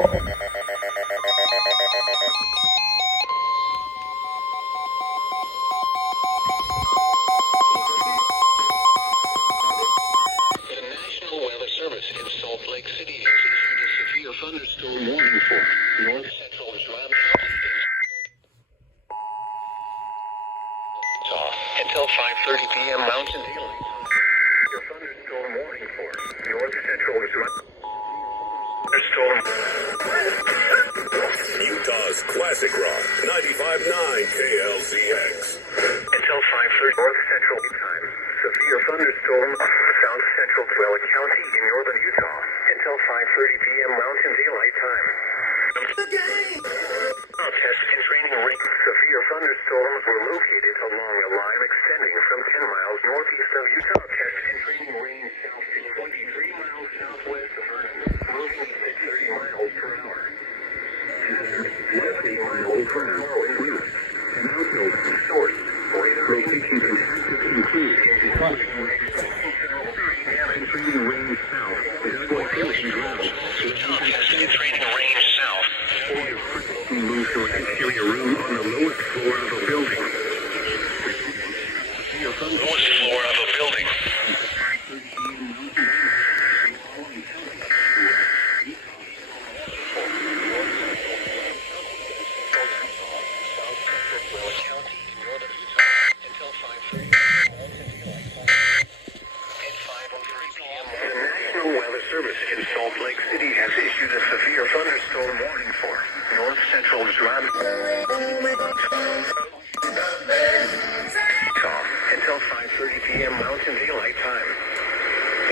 In Salt Lake City has issued a severe thunderstorm warning for north central Utah until 5:30 p.m. Mountain Daylight. Your thunderstorm warning for north central thunderstorm. Utah's classic rock, 95.9 KLZX. Until 5:30 north central time. Severe thunderstorm south central KUAO County in northern Utah until 5:30 p.m. Mountain Daylight Time. Test and training range. Severe thunderstorms were located along a line extending from 10 miles northeast of Utah. Test and training range south to 23 miles southwest of Vernon, moving at 30 miles per hour. 50 miles per hour wind gusts. An outfield source. Radar locations and tactics include training range south. Training range south. Move to an exterior room on the lowest floor of a building. Lowest floor of a building. Service in Salt Lake City has issued a severe thunderstorm warning for north central Utah until 5:30 p.m. Mountain Daylight Time.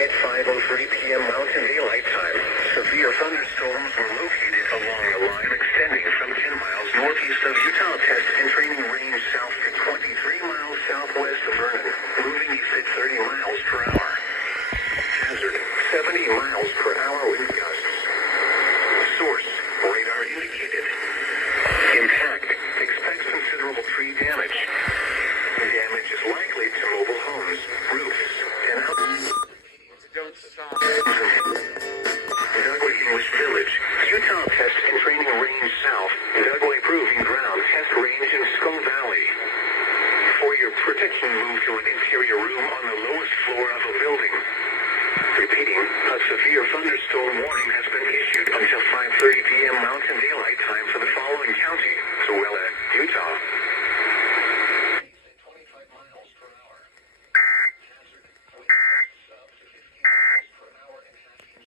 At 5:03 p.m. Mountain Daylight Time, severe thunderstorms were located along a line extending from 10 miles northeast of Utah. Test and training range south to 23 miles southwest of Vernon, moving east at 30 miles per hour. Hazard 70 miles per hour wind gusts. Source, radar indicated. Impact, expect considerable tree damage. Damage is likely to mobile homes, roofs, and houses. Dugway English Village, Utah Test and Training Range South, Dugway Proving Ground Test Range in Skull Valley. For your protection, move to an interior room on the lowest